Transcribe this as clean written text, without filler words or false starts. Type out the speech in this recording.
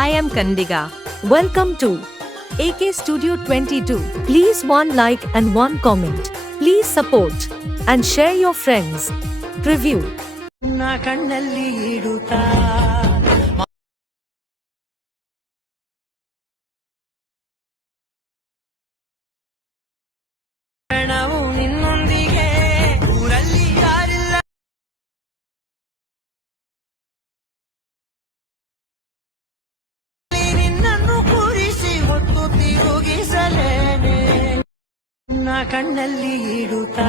I am Kandiga. Welcome to AK Studio 22. Please one like and one comment. Please support and share your friends. Preview. ನಾ ಕಣ್ಣಲ್ಲಿ ಇಡುತ್ತಾ ನಾವು ನಿನ್ನೊಂದಿಗೆ ಊರಲ್ಲಿ ಯಾರಿಲ್ಲ ನಿನ್ನನ್ನು ಕೂರಿಸಿ ಹೊತ್ತು ತಿರುಗಿಸಲೇನೆ ನಾ ಕಣ್ಣಲ್ಲಿ ಇಡುತ್ತಾ